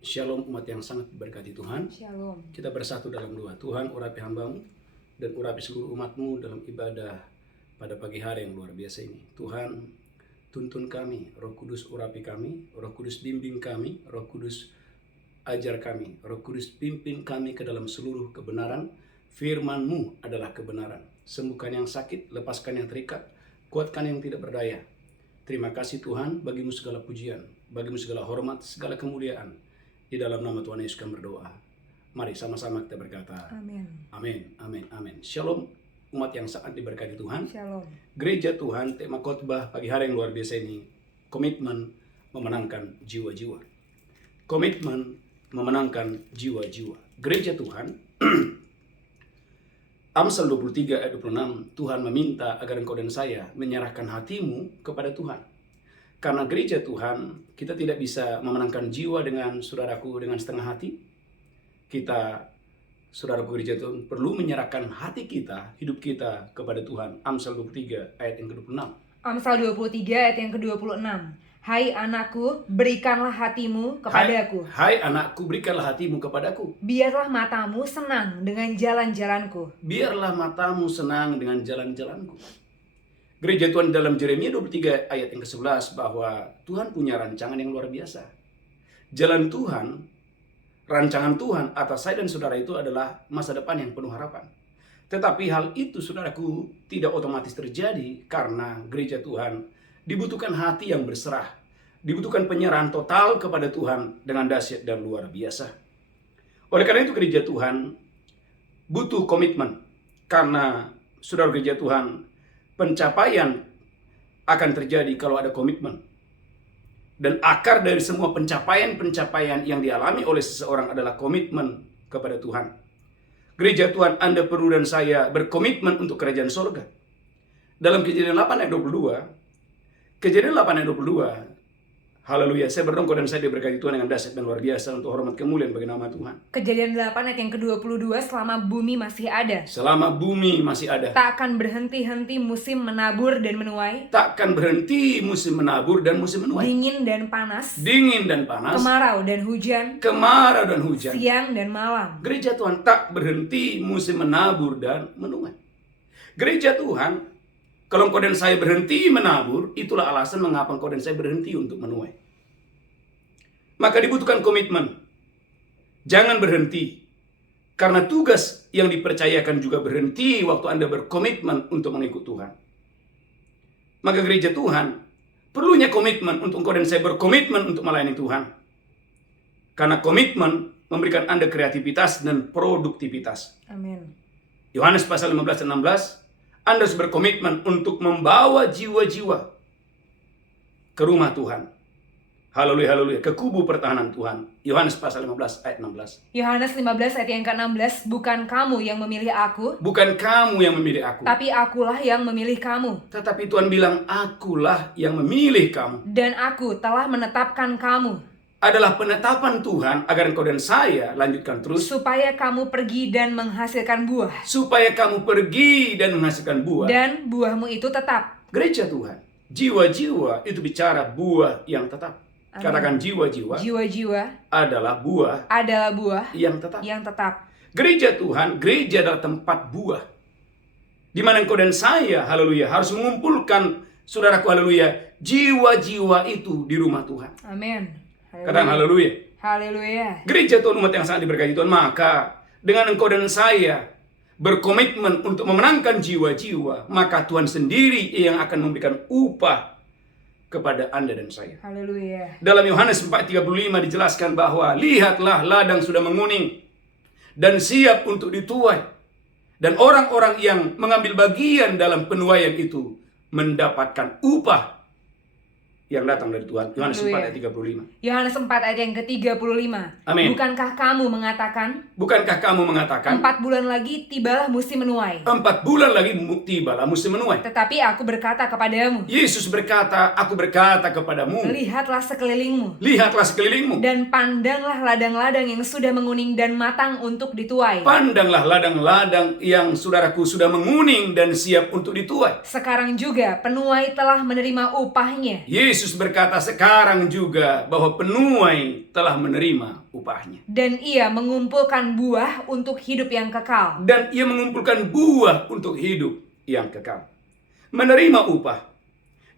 Shalom umat yang sangat diberkati Tuhan. Shalom. Kita bersatu dalam doa. Tuhan, urapi hamba-Mu dan urapi seluruh umat-Mu dalam ibadah pada pagi hari yang luar biasa ini. Tuhan, tuntun kami, Roh Kudus urapi kami, Roh Kudus bimbing kami, Roh Kudus ajar kami, Roh Kudus pimpin kami ke dalam seluruh kebenaran. Firman-Mu adalah kebenaran. Sembuhkan yang sakit, lepaskan yang terikat, kuatkan yang tidak berdaya. Terima kasih Tuhan, bagimu segala pujian, bagimu segala hormat, segala kemuliaan. Di dalam nama Tuhan Yesus kami berdoa. Mari sama-sama kita berkata, Amin. Amin, amin, amin. Shalom umat yang sangat diberkati Tuhan. Shalom. Gereja Tuhan, tema khotbah pagi hari yang luar biasa ini, komitmen memenangkan jiwa-jiwa. Komitmen memenangkan jiwa-jiwa. Gereja Tuhan, Amsal 23 ayat 26, Tuhan meminta agar engkau dan saya menyerahkan hatimu kepada Tuhan. Karena gereja Tuhan, kita tidak bisa memenangkan jiwa dengan saudaraku dengan setengah hati. Kita, saudaraku gereja Tuhan, perlu menyerahkan hati kita, hidup kita kepada Tuhan. Amsal 23 ayat yang ke-26. Amsal 23 ayat yang ke-26. Hai anakku, berikanlah hatimu kepadaku. Hai anakku, berikanlah hatimu kepadaku. Biarlah matamu senang dengan jalan-jalanku. Biarlah matamu senang dengan jalan-jalanku. Gereja Tuhan dalam Yeremia 23 ayat yang ke-11 bahwa Tuhan punya rancangan yang luar biasa. Jalan Tuhan, rancangan Tuhan atas saya dan saudara itu adalah masa depan yang penuh harapan. Tetapi hal itu saudaraku tidak otomatis terjadi karena gereja Tuhan dibutuhkan hati yang berserah. Dibutuhkan penyerahan total kepada Tuhan dengan dahsyat dan luar biasa. Oleh karena itu gereja Tuhan butuh komitmen. Karena saudara gereja Tuhan, pencapaian akan terjadi kalau ada komitmen. Dan akar dari semua pencapaian-pencapaian yang dialami oleh seseorang adalah komitmen kepada Tuhan. Gereja Tuhan, Anda perlu dan saya berkomitmen untuk kerajaan surga. Dalam Kejadian 8 ayat 22, Kejadian 8 ayat 22, haleluya, saya berdoa dan saya diberkati Tuhan dengan dahsyat dan luar biasa untuk hormat kemuliaan bagi nama Tuhan. Kejadian 8 ayat yang ke-22, selama bumi masih ada, Selama bumi masih ada, tak akan berhenti-henti musim menabur dan menuai, takkan berhenti musim menabur dan musim menuai. dingin dan panas, Dingin dan panas, kemarau dan hujan, kemarau dan hujan. siang dan malam. Gereja Tuhan tak berhenti musim menabur dan menuai. Gereja Tuhan, kalau engkau dan saya berhenti menabur, itulah alasan mengapa engkau dan saya berhenti untuk menuai. Maka dibutuhkan komitmen. Jangan berhenti. Karena tugas yang dipercayakan juga berhenti waktu Anda berkomitmen untuk mengikut Tuhan. Maka gereja Tuhan perlunya komitmen untuk engkau dan saya berkomitmen untuk melayani Tuhan. Karena komitmen memberikan Anda kreativitas dan produktivitas. Amin. Yohanes pasal 15 dan 16, Anda harus berkomitmen untuk membawa jiwa-jiwa ke rumah Tuhan. Haleluya, haleluya, ke kubu pertahanan Tuhan. Yohanes pasal 15 ayat 16. Yohanes 15 ayat yang ke-16, bukan kamu yang memilih aku, Bukan kamu yang memilih aku, tapi akulah yang memilih kamu. tetapi Tuhan bilang, akulah yang memilih kamu. Dan aku telah menetapkan kamu, Adalah penetapan Tuhan agar engkau dan saya lanjutkan terus. supaya kamu pergi dan menghasilkan buah. Supaya kamu pergi dan menghasilkan buah. Dan buahmu itu tetap. Gereja Tuhan, jiwa-jiwa itu bicara buah yang tetap. Amin. Katakan jiwa-jiwa Jiwa-jiwa adalah buah adalah buah yang tetap. yang tetap. Gereja Tuhan, gereja adalah tempat buah. Di mana engkau dan saya, haleluya, harus mengumpulkan, saudaraku, haleluya, jiwa-jiwa itu di rumah Tuhan. Amin. Katakan haleluya. Haleluya. Gereja Tuhan, umat yang sangat diberkati Tuhan, maka dengan engkau dan saya berkomitmen untuk memenangkan jiwa-jiwa, maka Tuhan sendiri yang akan memberikan upah kepada Anda dan saya. Haleluya. Dalam Yohanes 4:35 dijelaskan bahwa lihatlah ladang sudah menguning dan siap untuk dituai. Dan orang-orang yang mengambil bagian dalam penuaian itu mendapatkan upah yang datang dari Tuhan. Yohanes 4 ayat 35. Yohanes 4 ayat yang ke-35. Amin. Bukankah kamu mengatakan, Bukankah kamu mengatakan 4 bulan lagi tibalah musim menuai? 4 bulan lagi tibalah musim menuai? Tetapi aku berkata kepadamu, Yesus berkata, aku berkata kepadamu, lihatlah sekelilingmu, lihatlah sekelilingmu. dan pandanglah ladang-ladang yang sudah menguning dan matang untuk dituai. Pandanglah ladang-ladang yang saudaraku sudah menguning dan siap untuk dituai. Sekarang juga penuai telah menerima upahnya. Yesus Yesus berkata sekarang juga bahwa penuai telah menerima upahnya. Dan ia mengumpulkan buah untuk hidup yang kekal. Dan ia mengumpulkan buah untuk hidup yang kekal. Menerima upah.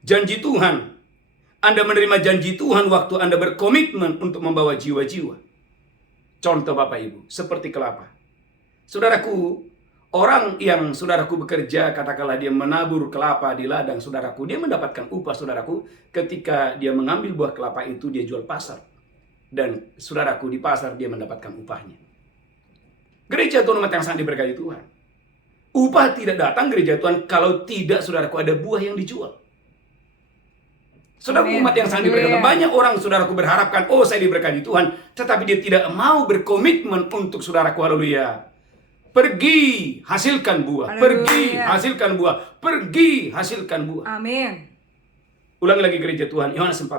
Janji Tuhan. Anda menerima janji Tuhan waktu Anda berkomitmen untuk membawa jiwa-jiwa. Contoh Bapak Ibu, seperti kelapa. Saudaraku, orang yang saudaraku bekerja, katakanlah dia menabur kelapa di ladang saudaraku, dia mendapatkan upah saudaraku ketika dia mengambil buah kelapa itu, dia jual pasar. Dan saudaraku, di pasar dia mendapatkan upahnya. Gereja Tuhan umat yang sangat diberkati Tuhan. Upah tidak datang gereja Tuhan kalau tidak saudaraku ada buah yang dijual. Saudaraku umat yang sangat diberkati. Banyak orang saudaraku berharapkan, oh saya diberkati Tuhan. Tetapi dia tidak mau berkomitmen untuk saudaraku, haleluya. Pergi, hasilkan buah. Haleluya. Pergi, hasilkan buah. Pergi, hasilkan buah. Amin. Ulangi lagi gereja Tuhan, Yohanes 4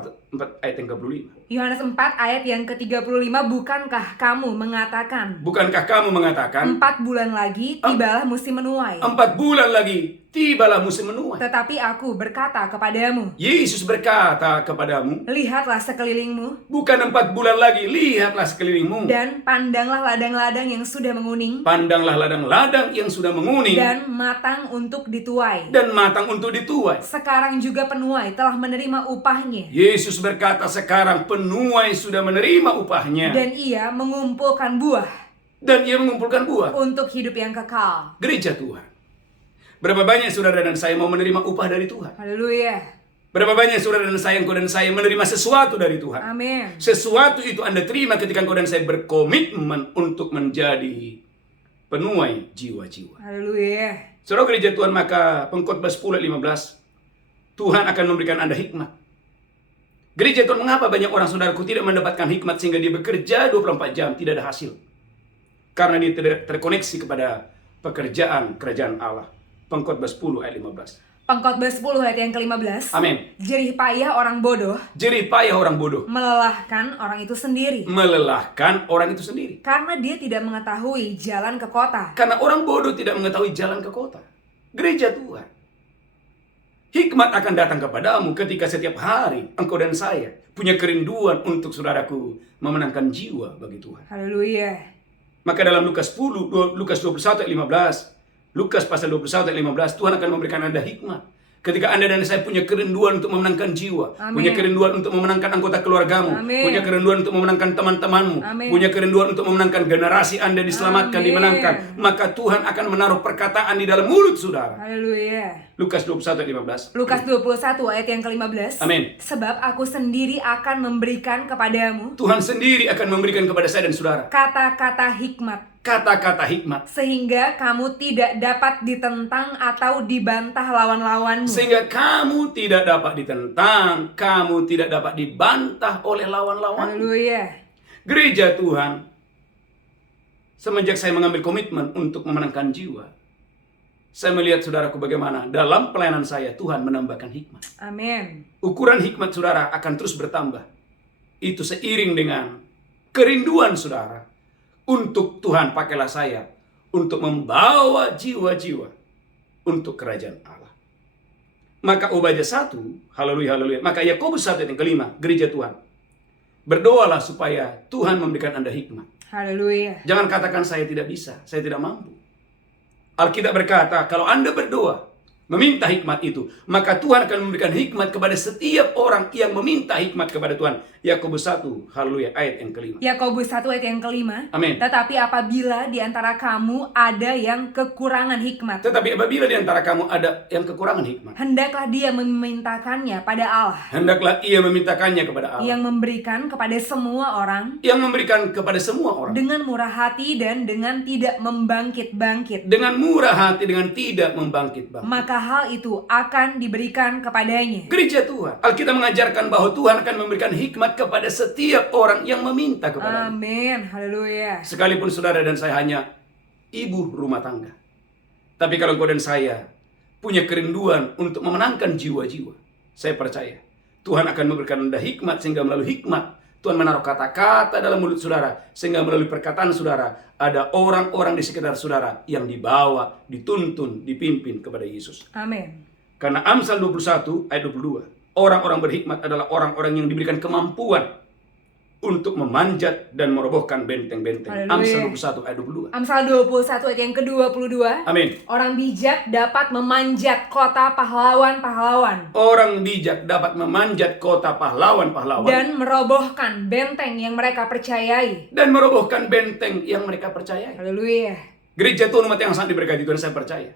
ayat yang ke-25. Yohanes 4 ayat yang ke-35, bukankah kamu mengatakan? Bukankah kamu mengatakan 4 bulan lagi tibalah musim menuai. 4 bulan lagi tibalah musim menuai. Tetapi aku berkata kepadamu, Yesus berkata kepadamu, lihatlah sekelilingmu bukan 4 bulan lagi, lihatlah sekelilingmu. dan pandanglah ladang-ladang yang sudah menguning Pandanglah ladang-ladang yang sudah menguning dan matang untuk dituai. dan matang untuk dituai. Sekarang juga penuai telah menerima upahnya. Yesus berkata sekarang penuai sudah menerima upahnya. Dan ia mengumpulkan buah Dan ia mengumpulkan buah. untuk hidup yang kekal. Gereja Tuhan. Berapa banyak saudara dan saya mau menerima upah dari Tuhan? Haleluya. Berapa banyak saudara dan saya, engkau dan saya menerima sesuatu dari Tuhan? Amin. Sesuatu itu Anda terima ketika engkau dan saya berkomitmen untuk menjadi penuai jiwa-jiwa. Haleluya. Saudara gereja Tuhan, maka Pengkhotbah 10 ayat 15, Tuhan akan memberikan Anda hikmat. Gereja Tuhan, mengapa banyak orang saudaraku tidak mendapatkan hikmat sehingga dia bekerja 24 jam tidak ada hasil? Karena dia tidak terkoneksi kepada pekerjaan kerajaan Allah. Pengkhotbah 10 ayat 15. Pengkhotbah 10 ayat yang ke-15. Amin. Jerih payah orang bodoh Jerih payah orang bodoh melelahkan orang itu sendiri. melelahkan orang itu sendiri. Karena dia tidak mengetahui jalan ke kota. Karena orang bodoh tidak mengetahui jalan ke kota. Gereja Tuhan, hikmat akan datang kepadamu ketika setiap hari engkau dan saya punya kerinduan untuk saudaraku memenangkan jiwa bagi Tuhan. Haleluya. Maka dalam Lukas 21 ayat 15, Lukas pasal 21 ayat 15, Tuhan akan memberikan Anda hikmat. Ketika Anda dan saya punya kerinduan untuk memenangkan jiwa, Amin. punya kerinduan untuk memenangkan anggota keluargamu, Amin. punya kerinduan untuk memenangkan teman-temanmu, Amin. punya kerinduan untuk memenangkan generasi Anda diselamatkan, Amin. dimenangkan, maka Tuhan akan menaruh perkataan di dalam mulut saudara. Haleluya. Lukas 21 ayat 15. Lukas 21 ayat yang ke-15. Amin. Sebab aku sendiri akan memberikan kepadamu Tuhan sendiri akan memberikan kepada saya dan saudara kata-kata hikmat, kata-kata hikmat, sehingga kamu tidak dapat ditentang atau dibantah lawan-lawanmu. sehingga kamu tidak dapat ditentang, kamu tidak dapat dibantah oleh lawan-lawan. Haleluya. Gereja Tuhan, semenjak saya mengambil komitmen untuk memenangkan jiwa, saya melihat saudaraku bagaimana dalam pelayanan saya Tuhan menambahkan hikmat. Amin. Ukuran hikmat saudara akan terus bertambah. Itu seiring dengan kerinduan saudara untuk Tuhan pakailah saya untuk membawa jiwa-jiwa untuk kerajaan Allah. Maka Obadiah 1, haleluya, haleluya. Maka Yakobus 1 yang kelima, gereja Tuhan, berdoalah supaya Tuhan memberikan Anda hikmat. Haleluya. Jangan katakan saya tidak bisa, saya tidak mampu. Alkitab berkata, kalau Anda berdoa, meminta hikmat itu, maka Tuhan akan memberikan hikmat kepada setiap orang yang meminta hikmat kepada Tuhan. Yakobus 1, haleluya, ayat yang kelima. Yakobus 1 ayat yang kelima. Amin. Tetapi apabila di antara kamu ada yang kekurangan hikmat, Tetapi apabila di antara kamu ada yang kekurangan hikmat, hendaklah dia memintakannya pada Allah, hendaklah ia memintakannya kepada Allah, yang memberikan kepada semua orang yang memberikan kepada semua orang dengan murah hati dan dengan tidak membangkit-bangkit. dengan murah hati, dengan tidak membangkit-bangkit. Maka hal itu akan diberikan kepadanya. Gereja Tuhan, Alkitab mengajarkan bahwa Tuhan akan memberikan hikmat kepada setiap orang yang meminta kepadanya. Amin. Haleluya. Sekalipun saudara dan saya hanya ibu rumah tangga, tapi kalau engkau dan saya punya kerinduan untuk memenangkan jiwa-jiwa, saya percaya Tuhan akan memberikan Anda hikmat, sehingga melalui hikmat Tuhan menaruh kata-kata dalam mulut saudara, sehingga melalui perkataan saudara ada orang-orang di sekitar saudara yang dibawa, dituntun, dipimpin kepada Yesus. Amin. Karena Amsal 21 ayat 22, Orang-orang berhikmat adalah orang-orang yang diberikan kemampuan untuk memanjat dan merobohkan benteng-benteng. Haleluya. Amsal 21 ayat 22. Amsal 21 ayat yang ke-22. Amin. Orang bijak dapat memanjat kota pahlawan-pahlawan Orang bijak dapat memanjat kota pahlawan-pahlawan dan merobohkan benteng yang mereka percayai. dan merobohkan benteng yang mereka percayai. Haleluya. Gereja Tuhan, umat yang sangat diberkati Tuhan, saya percaya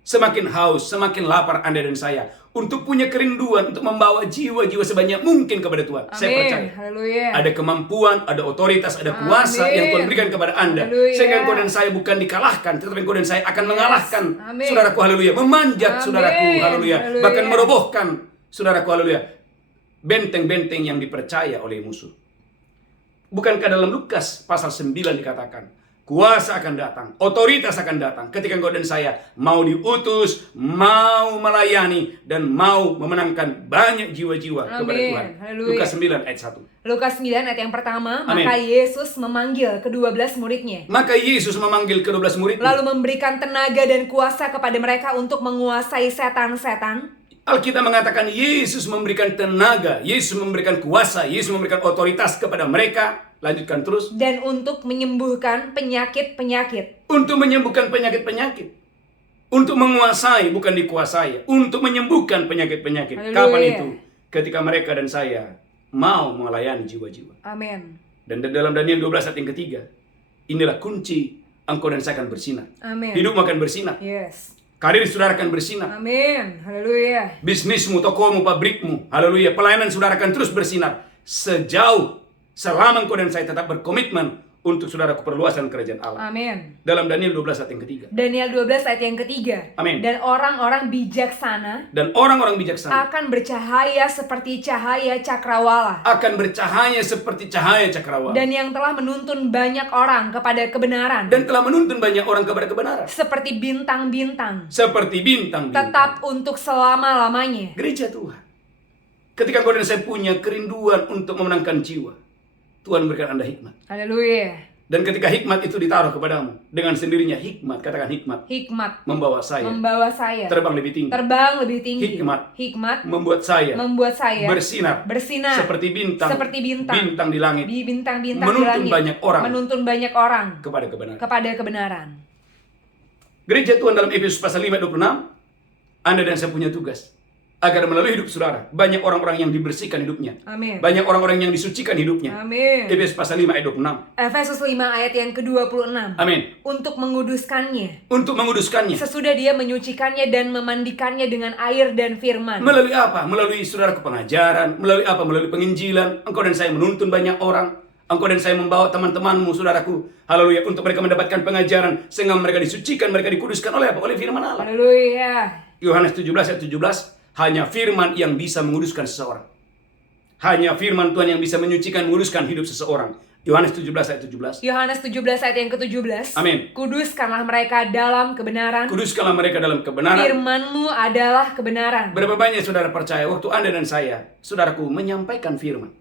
semakin haus, semakin lapar Anda dan saya untuk punya kerinduan untuk membawa jiwa-jiwa sebanyak mungkin kepada Tuhan. Saya percaya Haleluya. ada kemampuan, ada otoritas, ada kuasa Amin. yang Tuhan berikan kepada Anda. Haleluya. Sehingga engkau dan saya bukan dikalahkan, tetapi engkau dan saya akan mengalahkan. Amin. Saudaraku, haleluya. Memanjat, Amin. saudaraku, haleluya. Haleluya. Bahkan merobohkan, saudaraku, haleluya, benteng-benteng yang dipercaya oleh musuh. Bukankah dalam Lukas pasal 9 dikatakan, kuasa akan datang, otoritas akan datang ketika engkau dan saya mau diutus, mau melayani, dan mau memenangkan banyak jiwa-jiwa kepada Amin. Tuhan. Haleluya. Lukas 9 ayat 1. Lukas 9 ayat yang pertama, Amin. maka Yesus memanggil ke-12 muridnya. Maka Yesus memanggil ke-12 muridnya. Lalu memberikan tenaga dan kuasa kepada mereka untuk menguasai setan-setan. Alkitab mengatakan Yesus memberikan tenaga, Yesus memberikan kuasa, Yesus memberikan otoritas kepada mereka. Lanjutkan terus. Dan untuk menyembuhkan penyakit-penyakit. Untuk menyembuhkan penyakit-penyakit. Untuk menguasai, bukan dikuasai. Untuk menyembuhkan penyakit-penyakit. Haleluya. Kapan itu? Ketika mereka dan saya mau melayani jiwa-jiwa. Amin. Dan dalam Daniel 12 ayat yang ketiga, inilah kunci engkau dan saya akan bersinar. Amin. Hidupmu akan bersinar. Yes. Karir saudara akan bersinar. Amin. Haleluya. Bisnismu, tokomu, pabrikmu, haleluya, pelayanan saudara akan terus bersinar selama engkau dan saya tetap berkomitmen untuk saudaraku perluasan kerajaan Allah. Amin. Dalam Daniel 12 ayat yang ketiga. Daniel 12 ayat yang ketiga. Amin. Dan orang-orang bijaksana Dan orang-orang bijaksana akan bercahaya seperti cahaya cakrawala. akan bercahaya seperti cahaya cakrawala. Dan yang telah menuntun banyak orang kepada kebenaran. Dan telah menuntun banyak orang kepada kebenaran. Seperti bintang-bintang. Seperti bintang-bintang. Tetap untuk selama-lamanya. Gereja Tuhan. Ketika engkau dan saya punya kerinduan untuk memenangkan jiwa, Tuhan berikan Anda hikmat. Haleluya. Dan ketika hikmat itu ditaruh kepadamu, dengan sendirinya hikmat, katakan hikmat, Hikmat membawa saya membawa saya terbang lebih tinggi. terbang lebih tinggi. Hikmat membuat saya membuat saya bersinar seperti bintang di langit, di bintang-bintang di menuntun langit. banyak orang Menuntun banyak orang kepada kebenaran. kepada kebenaran. Gereja Tuhan dalam Efesus pasal 5 ayat 26, Anda dan saya punya tugas agar melalui hidup saudara banyak orang-orang yang dibersihkan hidupnya. Amin. Banyak orang-orang yang disucikan hidupnya. Amin. Efesus pasal 5 ayat 26. Efesus 5 ayat yang ke-26. Amin. Untuk menguduskannya Untuk menguduskannya. sesudah dia menyucikannya dan memandikannya dengan air dan firman. Melalui apa? Melalui saudara pengajaran. Melalui apa? Melalui penginjilan. Engkau dan saya menuntun banyak orang. Engkau dan saya membawa teman-temanmu, saudaraku, haleluya, untuk mereka mendapatkan pengajaran sehingga mereka disucikan, mereka dikuduskan oleh apa? Oleh firman Allah. Haleluya. Yohanes 17 ayat 17, hanya firman yang bisa menguduskan seseorang. Hanya firman Tuhan yang bisa menyucikan, menguduskan hidup seseorang. Yohanes 17 ayat 17. Yohanes 17 ayat yang ke-17. Amin. Kuduskanlah mereka dalam kebenaran. Kuduskanlah mereka dalam kebenaran. Firman-Mu adalah kebenaran. Berapa banyak saudara percaya waktu Anda dan saya, saudaraku, menyampaikan firman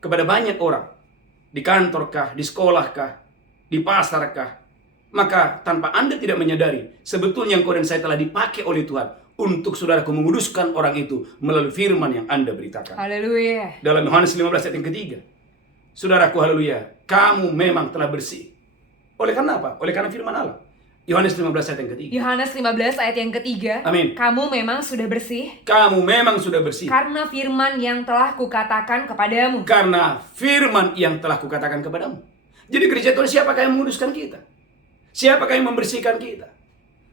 kepada banyak orang, di kantorkah, di sekolahkah, di pasarkah, maka tanpa Anda tidak menyadari, sebetulnya engkau dan saya telah dipakai oleh Tuhan untuk saudaraku menguduskan orang itu melalui firman yang Anda beritakan. Haleluya. Dalam Yohanes 15 ayat yang ketiga, saudaraku, haleluya, kamu memang telah bersih. Oleh karena apa? Oleh karena firman Allah. Yohanes 15 ayat yang ketiga. Yohanes 15 ayat yang ketiga. Amin. Kamu memang sudah bersih Kamu memang sudah bersih karena firman yang telah kukatakan kepadamu. karena firman yang telah kukatakan kepadamu. Jadi gereja Tuhan, siapakah yang menguduskan kita? Siapakah yang membersihkan kita?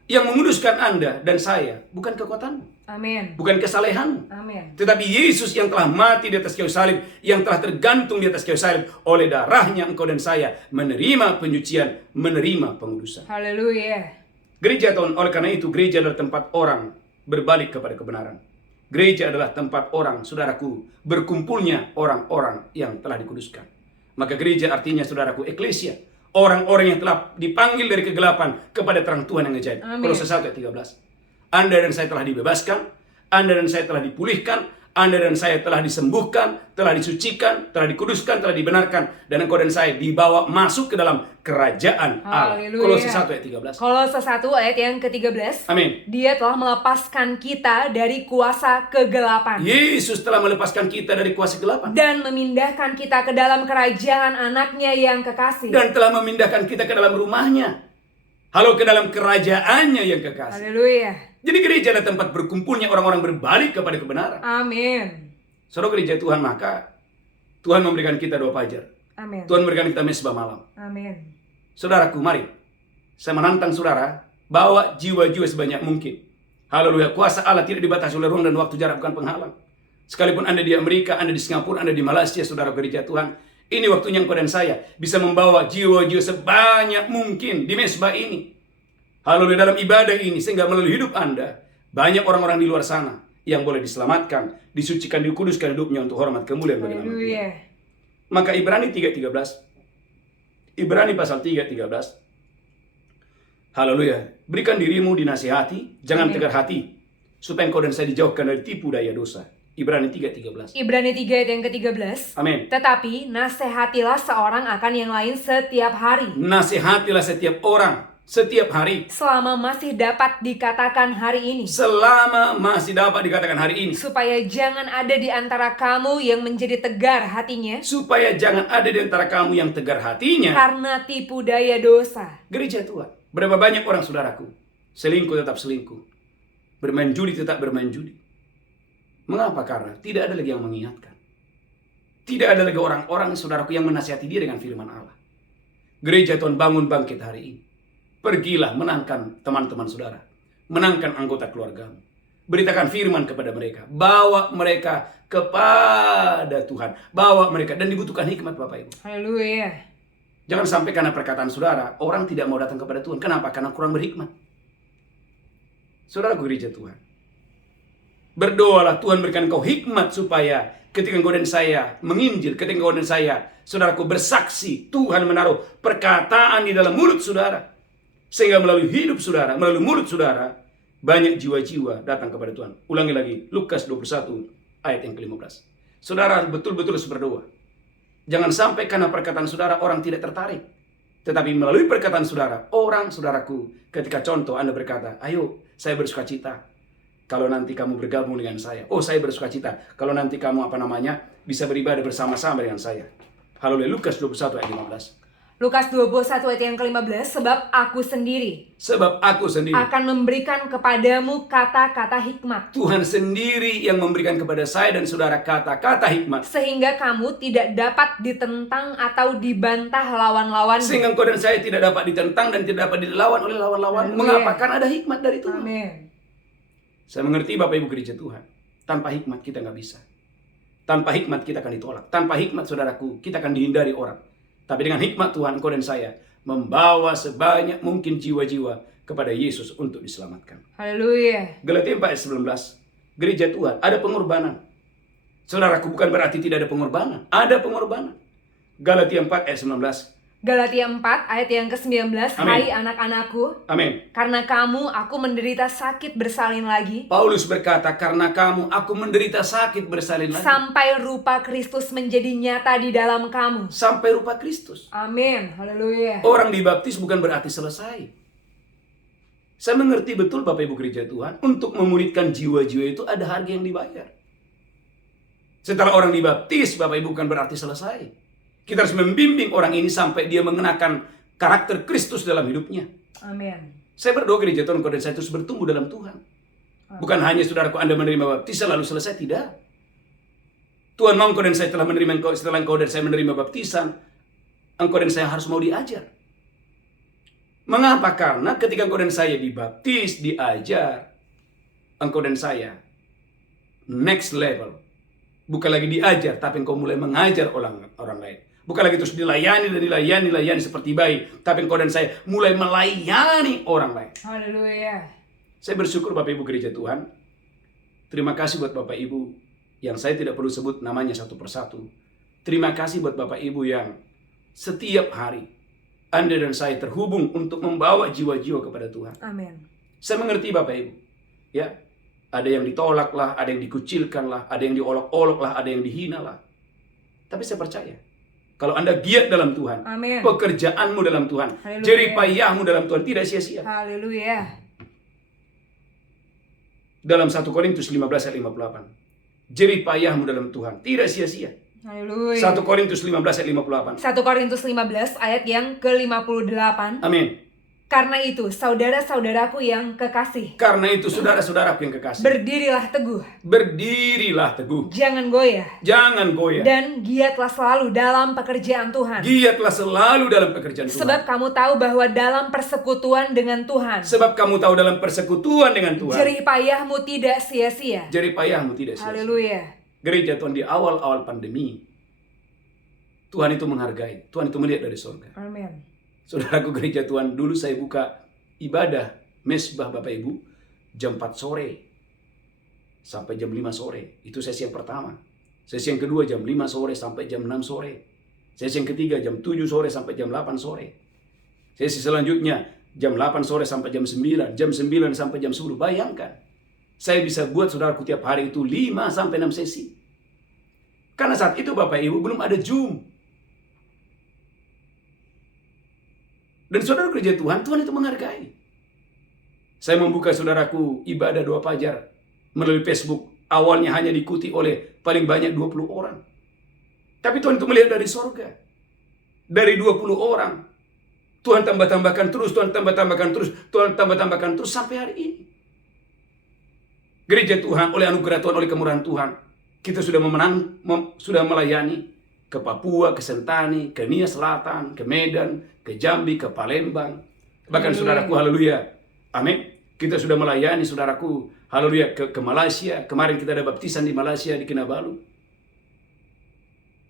Yang menguduskan Anda dan saya bukan kekuatanmu, Amin. bukan kesalehanmu, Amin. tetapi Yesus yang telah mati di atas kayu salib, yang telah tergantung di atas kayu salib. Oleh darahnya engkau dan saya menerima penyucian, menerima pengudusan. Haleluya. Gereja Tuhan, oleh karena itu gereja adalah tempat orang berbalik kepada kebenaran. Gereja adalah tempat orang, saudaraku, berkumpulnya orang-orang yang telah dikuduskan. Maka gereja artinya, saudaraku, eklesia, orang-orang yang telah dipanggil dari kegelapan kepada terang Tuhan yang ajaib. Amin. Kolose 1 ayat 13. Anda dan saya telah dibebaskan, Anda dan saya telah dipulihkan, Anda dan saya telah disembuhkan, telah disucikan, telah dikuduskan, telah dibenarkan. Dan engkau dan saya dibawa masuk ke dalam kerajaan Allah. Haleluya. Kolose 1 ayat 13. Kolose 1 ayat yang ke-13. Amin. Dia telah melepaskan kita dari kuasa kegelapan. Yesus telah melepaskan kita dari kuasa kegelapan. Dan memindahkan kita ke dalam kerajaan anaknya yang kekasih. Dan telah memindahkan kita ke dalam rumahnya. Halo, ke dalam kerajaannya yang kekasih. Haleluya. Jadi gereja adalah tempat berkumpulnya orang-orang berbalik kepada kebenaran. Amin. Saudara, gereja Tuhan, maka Tuhan memberikan kita doa fajar. Amin. Tuhan memberikan kita mesbah malam. Amin. Saudaraku, mari. Saya menantang saudara, bawa jiwa-jiwa sebanyak mungkin. Haleluya. Kuasa Allah tidak dibatasi oleh ruang dan waktu, jarak bukan penghalang. Sekalipun Anda di Amerika, Anda di Singapura, Anda di Malaysia, saudara gereja Tuhan. Ini waktunya engkau dan saya bisa membawa jiwa-jiwa sebanyak mungkin di mesbah ini. Haleluya, dalam ibadah ini, sehingga melalui hidup Anda, banyak orang-orang di luar sana yang boleh diselamatkan, disucikan, dikuduskan hidupnya untuk hormat kemuliaan bagi nama Tuhan. Haleluya. Maka Ibrani 3:13, Ibrani pasal 3:13, haleluya, berikan dirimu dinasihati, jangan Amin. tegar hati, supaya engkau dan saya dijauhkan dari tipu daya dosa. Ibrani 3:13. Ibrani 3 ayat yang ke-13. Amin. Tetapi nasihatilah seorang akan yang lain setiap hari, Nasihatilah setiap orang setiap hari, selama masih dapat dikatakan hari ini, selama masih dapat dikatakan hari ini, supaya jangan ada di antara kamu yang menjadi tegar hatinya supaya jangan ada di antara kamu yang tegar hatinya karena tipu daya dosa. gereja Tuhan. Berapa banyak orang saudaraku selingkuh tetap selingkuh, bermain judi tetap bermain judi. Mengapa? Karena tidak ada lagi yang mengingatkan. Tidak ada lagi orang-orang saudaraku yang menasihati dia dengan firman Allah. Gereja Tuhan, bangun bangkit hari ini. Pergilah, menangkan teman-teman saudara, menangkan anggota keluargamu. Beritakan firman kepada mereka, bawa mereka kepada Tuhan, bawa mereka, dan dibutuhkan hikmat Bapak Ibu. Haleluya. Jangan sampai karena perkataan saudara, orang tidak mau datang kepada Tuhan. Kenapa? Karena kurang berhikmat. Saudara gereja Tuhan, berdoalah Tuhan berikan kau hikmat supaya ketika engkau dan saya menginjil, ketika engkau dan saya, saudaraku, bersaksi, Tuhan menaruh perkataan di dalam mulut saudara. Sehingga melalui hidup saudara, melalui mulut saudara, banyak jiwa-jiwa datang kepada Tuhan. Ulangi lagi, Lukas 21 ayat yang ke-15. Saudara betul-betul harus berdoa. Jangan sampai karena perkataan saudara orang tidak tertarik. Tetapi melalui perkataan saudara, orang saudaraku, ketika contoh Anda berkata, ayo saya bersuka cita kalau nanti kamu bergabung dengan saya. Oh, saya bersuka cita kalau nanti kamu bisa beribadah bersama-sama dengan saya. Haleluya. Lukas 21 ayat 15. Lukas 21 ayat yang ke-15, sebab aku sendiri akan memberikan kepadamu kata-kata hikmat, Tuhan sendiri yang memberikan kepada saya dan saudara kata-kata hikmat, sehingga kamu tidak dapat ditentang atau dibantah lawan-lawanmu. sehingga engkau dan saya tidak dapat ditentang dan tidak dapat dilawan oleh lawan-lawan. Mengapa? Karena ada hikmat dari Tuhan. Amin. Saya mengerti Bapak Ibu gereja Tuhan, tanpa hikmat kita nggak bisa. Tanpa hikmat kita akan ditolak. Tanpa hikmat saudaraku, kita akan dihindari orang. Tapi dengan hikmat Tuhan, engkau dan saya membawa sebanyak mungkin jiwa-jiwa kepada Yesus untuk diselamatkan. Haleluya. Galatia 4 ayat 19. Gereja Tuhan, ada pengorbanan. Saudaraku, bukan berarti tidak ada pengorbanan. Ada pengorbanan. Galatia 4 ayat 19. Galatia 4 ayat yang ke-19. Amin. Hai anak-anakku, Amin. karena kamu aku menderita sakit bersalin lagi, Paulus berkata, karena kamu aku menderita sakit bersalin lagi. sampai rupa Kristus menjadi nyata di dalam kamu. Sampai rupa Kristus. Amin. Haleluya. Orang dibaptis bukan berarti selesai. Saya mengerti betul Bapak Ibu gereja Tuhan, untuk memulihkan jiwa-jiwa itu ada harga yang dibayar. Setelah orang dibaptis, Bapak Ibu, bukan berarti selesai. Kita harus membimbing orang ini sampai dia mengenakan karakter Kristus dalam hidupnya. Amin. Saya berdoa gereja Tuhan, engkau dan saya terus bertumbuh dalam Tuhan. Bukan hanya saudaraku Anda menerima baptisan lalu selesai, tidak. Tuhan mau engkau dan saya telah menerima engkau, setelah engkau dan saya menerima baptisan, engkau dan saya harus mau diajar. Mengapa? Karena ketika engkau dan saya dibaptis, diajar, engkau dan saya next level. Bukan lagi diajar, tapi engkau mulai mengajar orang lain. Bukan lagi terus dilayani seperti bayi, tapi engkau dan saya mulai melayani orang lain. Haleluya. Saya bersyukur Bapak Ibu gereja Tuhan. Terima kasih buat Bapak Ibu yang saya tidak perlu sebut namanya satu persatu. Terima kasih buat Bapak Ibu yang setiap hari Anda dan saya terhubung untuk membawa jiwa-jiwa kepada Tuhan. Amin. Saya mengerti Bapak Ibu. Ya, Ada yang ditolak lah, ada yang dikucilkan lah, ada yang diolok-olok lah, ada yang dihina lah. Tapi saya percaya, kalau Anda giat dalam Tuhan, Amin. pekerjaanmu dalam Tuhan, Haleluya. jeripayahmu dalam Tuhan tidak sia-sia. Haleluya. Dalam 1 Korintus 15 ayat 58. Jeripayahmu dalam Tuhan tidak sia-sia. Haleluya. 1 Korintus 15 ayat 58. 1 Korintus 15 ayat yang ke-58. Amin. Karena itu, saudara-saudaraku yang kekasih, Karena itu saudara-saudaraku yang kekasih, berdirilah teguh, berdirilah teguh, jangan goyah, jangan goyah, dan giatlah selalu dalam pekerjaan Tuhan. giatlah selalu dalam pekerjaan Tuhan. Sebab kamu tahu bahwa dalam persekutuan dengan Tuhan, Sebab kamu tahu dalam persekutuan dengan Tuhan, jerih payahmu tidak sia-sia. jeripayahmu tidak sia-sia. Haleluya. Gereja Tuhan di awal-awal pandemi, Tuhan itu menghargai, Tuhan itu melihat dari surga. Amin. Saudaraku gereja Tuhan, dulu saya buka ibadah mesbah Bapak Ibu jam 4 sore sampai jam 5 sore. Itu sesi yang pertama. Sesi yang kedua jam 5 sore sampai jam 6 sore. Sesi yang ketiga jam 7 sore sampai jam 8 sore. Sesi selanjutnya jam 8 sore sampai jam 9, jam 9 sampai jam 10. Bayangkan, saya bisa buat saudaraku tiap hari itu 5 sampai 6 sesi. Karena saat itu Bapak Ibu belum ada Zoom. Dan saudara gereja Tuhan, Tuhan itu menghargai. Saya membuka saudaraku ibadah doa fajar melalui Facebook. Awalnya hanya diikuti oleh paling banyak 20 orang. Tapi Tuhan itu melihat dari sorga. Dari 20 orang. Tuhan tambah-tambahkan terus, Tuhan tambah-tambahkan terus, Tuhan tambah-tambahkan terus sampai hari ini. Gereja Tuhan, oleh anugerah Tuhan, oleh kemurahan Tuhan, kita sudah sudah melayani ke Papua, ke Sentani, ke Nia Selatan, ke Medan, ke Jambi, ke Palembang. Bahkan saudaraku, haleluya, amin. Kita sudah melayani saudaraku, haleluya, ke Malaysia. Kemarin kita ada baptisan di Malaysia, di Kinabalu.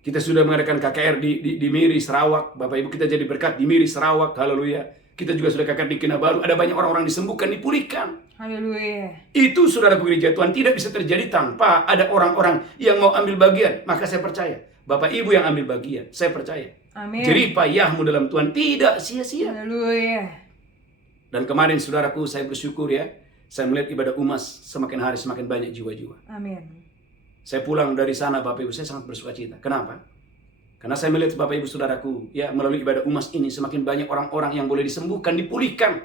Kita sudah mengadakan KKR di Miri, Sarawak. Bapak Ibu, kita jadi berkat di Miri, Sarawak, haleluya. Kita juga sudah KKR di Kinabalu. Ada banyak orang-orang disembuhkan, dipulihkan. Haleluya. Itu saudaraku gereja Tuhan tidak bisa terjadi tanpa ada orang-orang yang mau ambil bagian. Maka saya percaya, Bapak Ibu yang ambil bagian, saya percaya. Amin. Jeripayahmu dalam Tuhan tidak sia-sia. Haleluya. Dan kemarin saudaraku, saya bersyukur ya, saya melihat ibadah UMAS semakin hari semakin banyak jiwa-jiwa. Amin. Saya pulang dari sana Bapak Ibu, saya sangat bersuka cita. Kenapa? Karena saya melihat Bapak Ibu saudaraku, ya melalui ibadah UMAS ini semakin banyak orang-orang yang boleh disembuhkan, dipulihkan.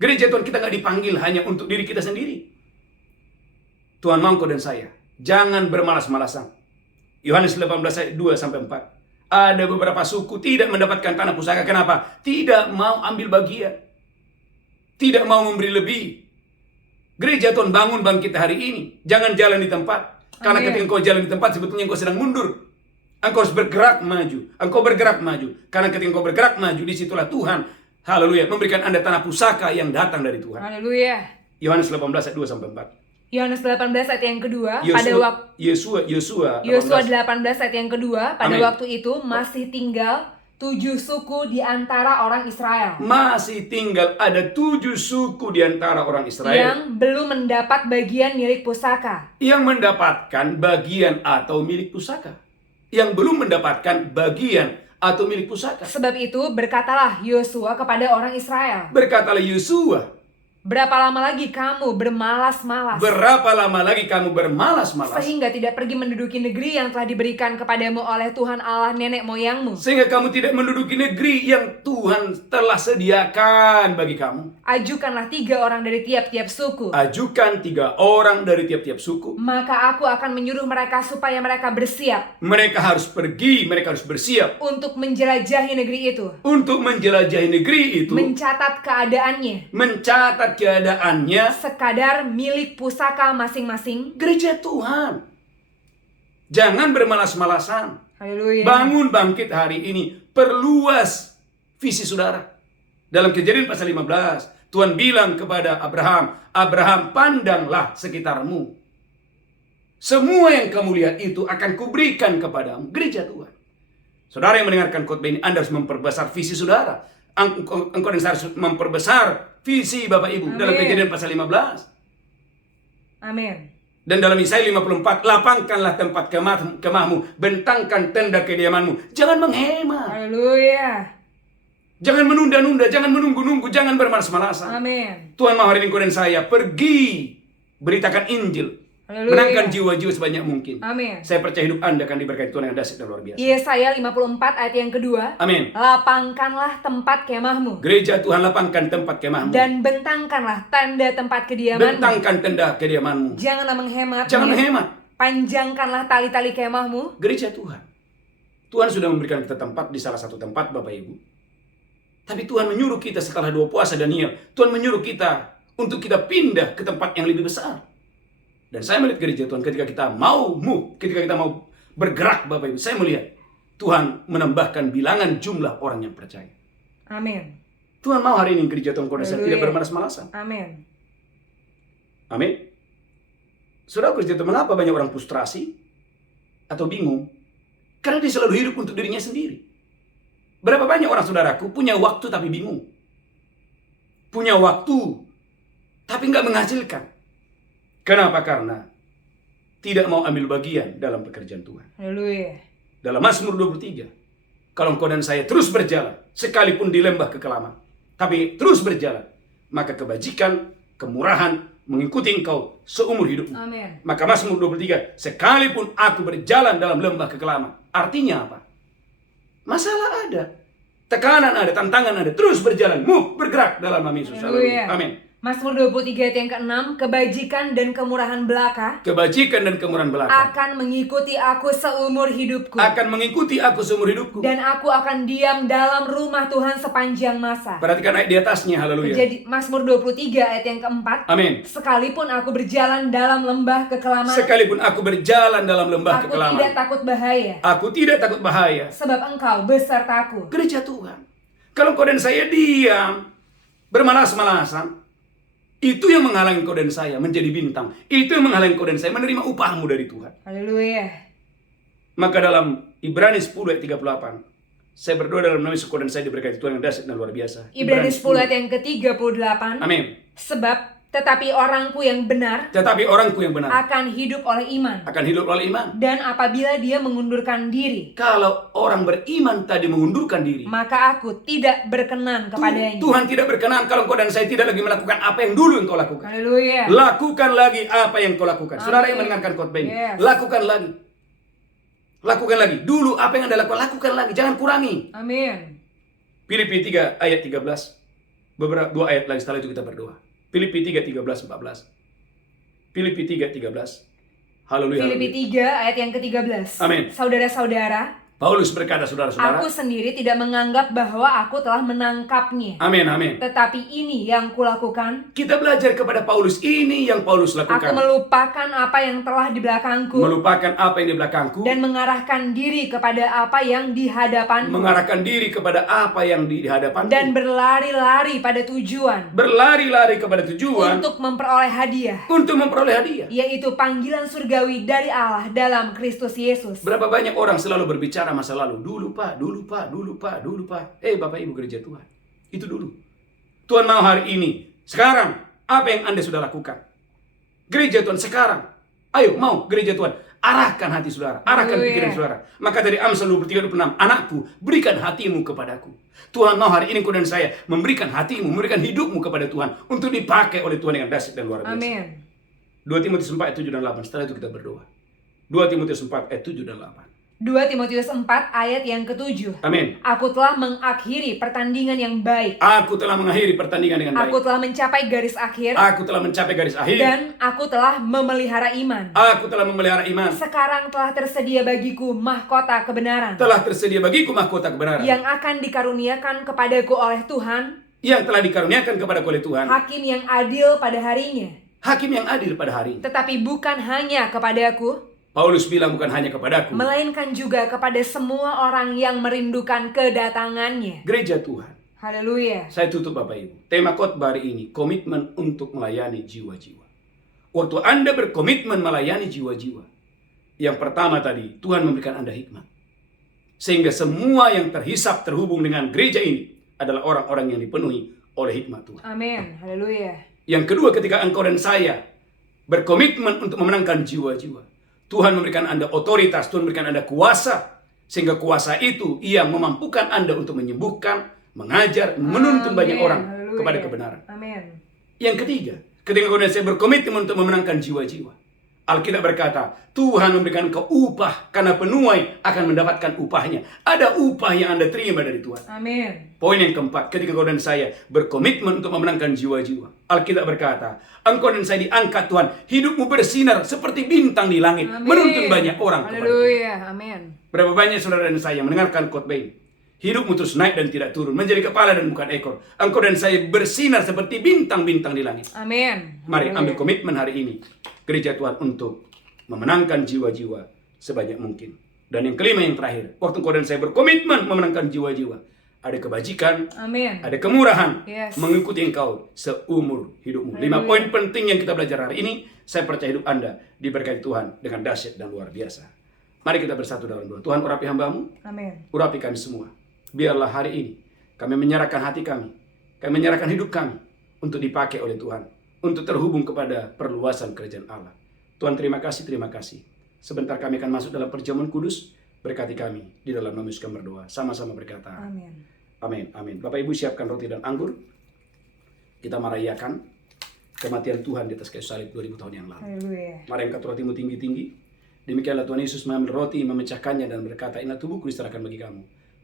Gereja Tuhan kita nggak dipanggil hanya untuk diri kita sendiri. Tuhan mau engkau dan saya, jangan bermalas-malasan. Yohanes 18 ayat 2-4. Ada beberapa suku tidak mendapatkan tanah pusaka. Kenapa? Tidak mau ambil bagian. Tidak mau memberi lebih. Gereja Tuhan bangun bangkit hari ini. Jangan jalan di tempat. Karena ketika engkau jalan di tempat, sebetulnya engkau sedang mundur. Engkau harus bergerak maju. Engkau bergerak maju. Karena ketika engkau bergerak maju, disitulah Tuhan, haleluya, memberikan Anda tanah pusaka yang datang dari Tuhan. Haleluya. Yohanes 18 ayat 2-4. Yohanes 18 ayat yang kedua, Yosua 18 ayat yang kedua, pada waktu itu masih tinggal 7 suku di antara orang Israel. Masih tinggal ada 7 suku di antara orang Israel yang belum mendapat bagian milik pusaka. Yang mendapatkan bagian atau milik pusaka. Yang belum mendapatkan bagian atau milik pusaka. Sebab itu berkatalah Yosua kepada orang Israel. Berkatalah Yosua, berapa lama lagi kamu bermalas-malas? Berapa lama lagi kamu bermalas-malas? Sehingga tidak pergi menduduki negeri yang telah diberikan kepadamu oleh Tuhan Allah nenek moyangmu. Sehingga kamu tidak menduduki negeri yang Tuhan telah sediakan bagi kamu. Ajukanlah 3 orang dari tiap-tiap suku. Ajukan 3 orang dari tiap-tiap suku. Maka aku akan menyuruh mereka supaya mereka bersiap. Mereka harus pergi, mereka harus bersiap. Untuk menjelajahi negeri itu. Untuk menjelajahi negeri itu. Mencatat keadaannya. Mencatat keadaannya sekadar milik pusaka masing-masing. Gereja Tuhan, jangan bermalas-malasan. Haleluya. Bangun bangkit hari ini. Perluas visi saudara. Dalam Kejadian pasal 15, Tuhan bilang kepada Abraham, Abraham, pandanglah sekitarmu. Semua yang kamu lihat itu akan kuberikan kepadamu. Gereja Tuhan. Saudara yang mendengarkan khotbah ini, Anda harus memperbesar visi saudara. Engkau harus memperbesar visi Bapak Ibu. Amin. Dalam Kejadian pasal 15. Amin. Dan dalam Yesaya 54, lapangkanlah tempat kemahmu, bentangkan tenda kediamanmu. Jangan menghemat. Haleluya. Jangan menunda-nunda, jangan menunggu-nunggu, jangan bermalas-malasan. Amin. Tuhan mau hari ini engkau dan saya pergi Beritakan Injil. Haleluya. Menangkan jiwa-jiwa sebanyak mungkin. Amin. Saya percaya hidup Anda akan diberkati Tuhan yang dahsyat dan luar biasa. Yesaya 54 ayat yang kedua. Amin. Lapangkanlah tempat kemahmu. Gereja Tuhan, lapangkan tempat kemahmu. Dan bentangkanlah tenda tempat kediamanmu. Bentangkan tenda kediamanmu. Janganlah menghemat. Jangan menghemat. Panjangkanlah tali-tali kemahmu. Gereja Tuhan. Tuhan sudah memberikan kita tempat di salah satu tempat, Bapak Ibu. Tapi Tuhan menyuruh kita setelah 2 puasa Daniel. Tuhan menyuruh kita untuk kita pindah ke tempat yang lebih besar. Dan saya melihat gereja Tuhan ketika kita mau move, ketika kita mau bergerak, Bapak Ibu, saya melihat Tuhan menambahkan bilangan jumlah orang yang percaya. Amin. Tuhan mau hari ini gereja Tuhan Kodas tidak bermalas-malasan. Amin. Amin. Saudara, gereja Tuhan, mengapa banyak orang frustrasi atau bingung? Karena dia selalu hidup untuk dirinya sendiri. Berapa banyak orang saudaraku punya waktu tapi bingung. Punya waktu tapi nggak menghasilkan. Kenapa? Karena tidak mau ambil bagian dalam pekerjaan Tuhan. Haleluya. Dalam Mazmur 23, kalau engkau dan saya terus berjalan, sekalipun di lembah kekelaman, tapi terus berjalan, maka kebajikan, kemurahan mengikuti engkau seumur hidupmu. Amin. Maka Mazmur 23, sekalipun aku berjalan dalam lembah kekelaman. Artinya apa? Masalah ada, tekanan ada, tantangan ada, terus berjalan, bergerak dalam nama Yesus. Haleluya. Amin. Mazmur 23 ayat yang ke-6, kebajikan dan kemurahan belaka akan mengikuti aku seumur hidupku. Akan mengikuti aku seumur hidupku. Dan aku akan diam dalam rumah Tuhan sepanjang masa. Perhatikan ayat di atasnya, haleluya. Jadi Mazmur 23 ayat yang ke-4. Amin. Sekalipun aku berjalan dalam lembah kekelaman. Sekalipun aku berjalan dalam lembah kekelaman. Aku tidak takut bahaya. Aku tidak takut bahaya. Sebab engkau besertaku. Gereja Tuhan. Kalau kau dan saya diam, bermalas-malasan, itu yang menghalangi kau dan saya menjadi bintang. Itu yang menghalangi kau dan saya menerima upahmu dari Tuhan. Haleluya. Maka dalam Ibrani 10 ayat 38, saya berdoa dalam nama Yesus, kau dan saya diberkati Tuhan yang dahsyat dan luar biasa. Ibrani 10 ayat yang ke-38. Amin. Sebab tetapi orangku yang benar akan hidup oleh iman. Dan apabila dia mengundurkan diri, kalau orang beriman tadi mengundurkan diri, maka aku tidak berkenan kepadanya. Tuhan tidak berkenan kalau kau dan saya tidak lagi melakukan apa yang dulu engkau lakukan. Haleluya. Lakukan lagi apa yang kau lakukan. Amin. Saudara yang mendengarkan khotbah ini, Yes. lakukan lagi. Lakukan lagi. Dulu apa yang Anda lakukan, lakukan lagi. Jangan kurangi. Amin. Filipi 3 ayat 13. Beberapa 2 ayat lagi setelah itu kita berdoa. Filipi 3, 13, 14. Filipi 3, 13. Haleluya. Filipi 3 ayat yang ke-13. Amin. Saudara-saudara, Paulus berkata, saudara-saudara, aku sendiri tidak menganggap bahwa aku telah menangkapnya. Amin, amin. Tetapi ini yang kulakukan. Kita belajar kepada Paulus, ini yang Paulus lakukan. Aku melupakan apa yang telah di belakangku. Melupakan apa yang di belakangku. Dan mengarahkan diri kepada apa yang di hadapanku. Mengarahkan diri kepada apa yang di hadapanku. Dan berlari-lari pada tujuan. Berlari-lari kepada tujuan. Untuk memperoleh hadiah. Untuk memperoleh hadiah. Yaitu panggilan surgawi dari Allah dalam Kristus Yesus. Berapa banyak orang selalu berbicara masa lalu. Dulu Pak. Bapak Ibu gereja Tuhan. Itu dulu. Tuhan mau hari ini. Sekarang. Apa yang Anda sudah lakukan? Gereja Tuhan sekarang. Ayo mau gereja Tuhan. Arahkan hati saudara. Arahkan pikiran saudara. Maka dari Amsal 23:26. Anakku, berikan hatimu kepadaku. Tuhan mau hari ini kau dan saya memberikan hatimu, memberikan hidupmu kepada Tuhan. Untuk dipakai oleh Tuhan yang dahsyat dan luar biasa. Amin. 2 Timotius 4 ayat 7 dan 8. Setelah itu kita berdoa. 2 Timotius 4 ayat 7 dan 8. 2 Timotius 4 ayat yang ke-7. Amin. Aku telah mengakhiri pertandingan yang baik. Aku telah mengakhiri pertandingan dengan baik. Aku telah mencapai garis akhir. Aku telah mencapai garis akhir. Dan aku telah memelihara iman. Aku telah memelihara iman. Sekarang telah tersedia bagiku mahkota kebenaran. Telah tersedia bagiku mahkota kebenaran. Yang akan dikaruniakan kepadaku oleh Tuhan. Yang telah dikaruniakan kepadaku oleh Tuhan. Hakim yang adil pada harinya. Hakim yang adil pada hari. Tetapi bukan hanya kepadaku. Paulus bilang bukan hanya kepadaku. Melainkan juga kepada semua orang yang merindukan kedatangannya. Gereja Tuhan. Haleluya. Saya tutup Bapak Ibu. Tema khotbah hari ini, komitmen untuk melayani jiwa-jiwa. Waktu Anda berkomitmen melayani jiwa-jiwa. Yang pertama tadi, Tuhan memberikan Anda hikmat. Sehingga semua yang terhisap terhubung dengan gereja ini adalah orang-orang yang dipenuhi oleh hikmat Tuhan. Amin. Haleluya. Yang kedua, ketika engkau dan saya berkomitmen untuk memenangkan jiwa-jiwa, Tuhan memberikan Anda otoritas, Tuhan memberikan Anda kuasa. Sehingga kuasa itu yang memampukan Anda untuk menyembuhkan, mengajar, menuntun banyak orang kepada kebenaran. Amin. Yang ketiga, Ketika kau dan saya berkomitmen untuk memenangkan jiwa-jiwa. Alkitab berkata, Tuhan memberikan kau upah karena penuai akan mendapatkan upahnya. Ada upah yang Anda terima dari Tuhan. Amin. Poin yang keempat, ketika kau dan saya berkomitmen untuk memenangkan jiwa-jiwa. Alkitab berkata, engkau dan saya diangkat Tuhan, hidupmu bersinar seperti bintang di langit, Amin. menuntun banyak orang kepada Tuhan. Haleluya. Amin. Berapa banyak saudara dan saya mendengarkan khotbah ini. Hidupmu terus naik dan tidak turun, menjadi kepala dan bukan ekor. Engkau dan saya bersinar seperti bintang-bintang di langit. Amin. Mari Haleluya. ambil komitmen hari ini, gereja Tuhan, untuk memenangkan jiwa-jiwa sebanyak mungkin. Dan yang kelima, yang terakhir, waktu engkau dan saya berkomitmen memenangkan jiwa-jiwa, ada kebajikan, Amin. ada kemurahan Yes. mengikuti engkau seumur hidupmu. 5 poin penting yang kita belajar hari ini. Saya percaya hidup Anda diberkati Tuhan dengan dahsyat dan luar biasa. Mari kita bersatu dalam doa. Tuhan, urapi hamba-Mu, Amin. urapi kami semua. Biarlah hari ini kami menyerahkan hati kami menyerahkan hidup kami untuk dipakai oleh Tuhan, untuk terhubung kepada perluasan kerajaan Allah. Tuhan, terima kasih, terima kasih. Sebentar kami akan masuk dalam perjamuan kudus. Berkati kami di dalam nama Yesus kami berdoa. Sama-sama berkata, Amin. amin, amin. Bapak Ibu siapkan roti dan anggur. Kita merayakan kematian Tuhan di atas kayu salib 2000 tahun yang lalu. Haleluya. Mari angkat rotimu tinggi-tinggi. Demikianlah Tuhan Yesus mengambil roti, memecahkannya dan berkata, inilah tubuhku diserahkan bagi kamu.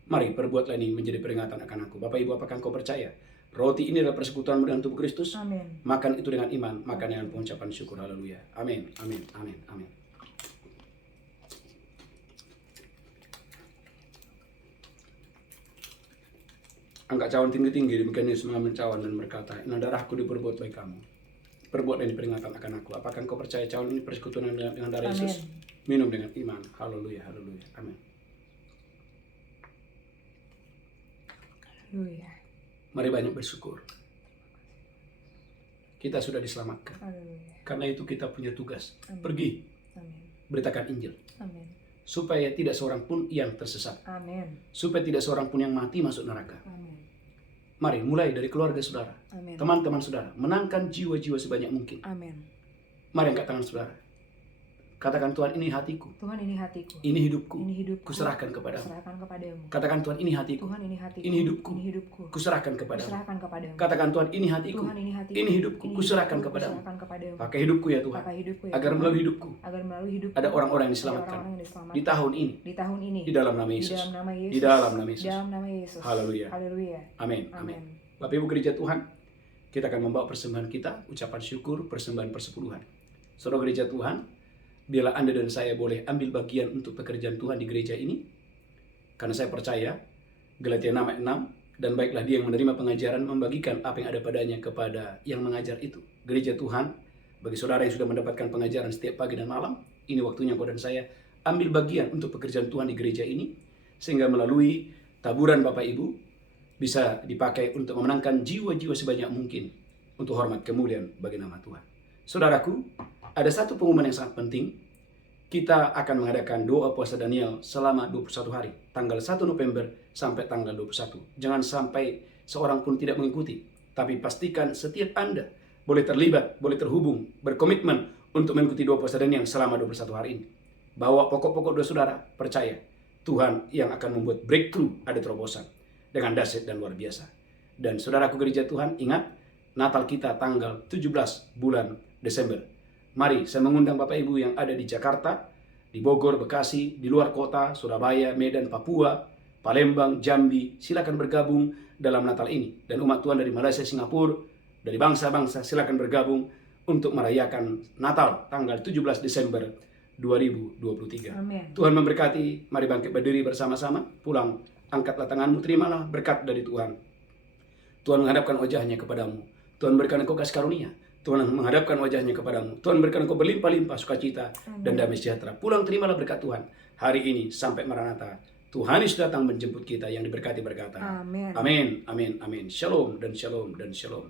Mari perbuatlah ini menjadi peringatan akan aku. Bapak Ibu, apakah engkau percaya? Roti ini adalah persekutuanmu dengan tubuh Kristus. Amin. Makan itu dengan iman, makan dengan pengucapan syukur. Haleluya. Amin, amin, amin, amin. Angkat cawan tinggi-tinggi, demikian Yesus mengambil cawan dan berkata, inilah darahku diperbuat baik kamu. Perbuat dan peringatan akan aku. Apakah engkau percaya cawan ini persekutuan dengan darah Amin. Yesus? Minum dengan iman. Haleluya, haleluya. Amin. Haleluya. Mari banyak bersyukur. Kita sudah diselamatkan. Haleluya. Karena itu kita punya tugas. Amin. Pergi, Amin. beritakan Injil. Amin. Supaya tidak seorang pun yang tersesat. Amin. Supaya tidak seorang pun yang mati masuk neraka. Amin. Mari mulai dari keluarga saudara. Amin. Teman-teman saudara. Menangkan jiwa-jiwa sebanyak mungkin. Amin. Mari angkat tangan saudara. Katakan, Tuhan, ini hatiku. Tuhan, ini hatiku. Ini hidupku. Ini hidupku. Kuserahkan kepadamu. Kuserahkan kepadamu. Katakan, Tuhan, ini hatiku. Tuhan, ini hatiku. Ini hidupku. Ini hidupku. Kuserahkan kepadamu. Kuserahkan kepadamu. Katakan, Tuhan, ini hatiku. Tuhan, ini hatiku. Ini hidupku. Ini Kuserahkan hidupku. kepadamu. Kuserahkan kepadamu. Pakai hidupku ya Tuhan. Pakai hidupku ya Agar Tuhan. melalui hidupku Agar melalui hidupku ada orang-orang yang ada diselamatkan. orang-orang yang diselamatkan. Di tahun ini. Di tahun ini. Di dalam nama Di Yesus. dalam nama Yesus. Di dalam nama Yesus. Di dalam nama Yesus. Haleluya. Haleluya. Amin. Amin. Bapak Ibu gereja Tuhan, kita akan membawa persembahan kita, ucapan syukur, persembahan persepuluhan. Saudara gereja Tuhan, biarlah Anda dan saya boleh ambil bagian untuk pekerjaan Tuhan di gereja ini. Karena saya percaya, Galatia 6 ayat 6, dan baiklah dia yang menerima pengajaran membagikan apa yang ada padanya kepada yang mengajar itu. Gereja Tuhan, bagi saudara yang sudah mendapatkan pengajaran setiap pagi dan malam, ini waktunya kau dan saya ambil bagian untuk pekerjaan Tuhan di gereja ini, sehingga melalui taburan Bapak Ibu, bisa dipakai untuk memenangkan jiwa-jiwa sebanyak mungkin untuk hormat kemuliaan bagi nama Tuhan. Saudaraku, ada satu pengumuman yang sangat penting. Kita akan mengadakan doa puasa Daniel selama 21 hari, tanggal 1 November sampai tanggal 21. Jangan sampai seorang pun tidak mengikuti, tapi pastikan setiap Anda boleh terlibat, boleh terhubung, berkomitmen untuk mengikuti doa puasa Daniel selama 21 hari ini. Bawa pokok-pokok doa saudara, percaya Tuhan yang akan membuat breakthrough, ada terobosan dengan dahsyat dan luar biasa. Dan saudaraku gereja Tuhan, ingat Natal kita tanggal 17 bulan Desember. Mari saya mengundang Bapak Ibu yang ada di Jakarta, di Bogor, Bekasi, di luar kota, Surabaya, Medan, Papua, Palembang, Jambi. Silakan bergabung dalam Natal ini. Dan umat Tuhan dari Malaysia, Singapura, dari bangsa-bangsa silakan bergabung untuk merayakan Natal tanggal 17 Desember 2023. Amin. Tuhan memberkati. Mari bangkit berdiri bersama-sama. Pulang, angkatlah tanganmu, terimalah berkat dari Tuhan. Tuhan menghadapkan wajahnya kepadamu. Tuhan berikan engkau kasih karunia. Tuhan menghadapkan wajahnya kepadamu. Tuhan berikan engkau berlimpah-limpah sukacita dan damai sejahtera. Pulang terimalah berkat Tuhan. Hari ini sampai Maranatha. Tuhan Yesus datang menjemput kita yang diberkati berkata. Amin. Amin. Amin. Amin. Shalom dan shalom dan shalom.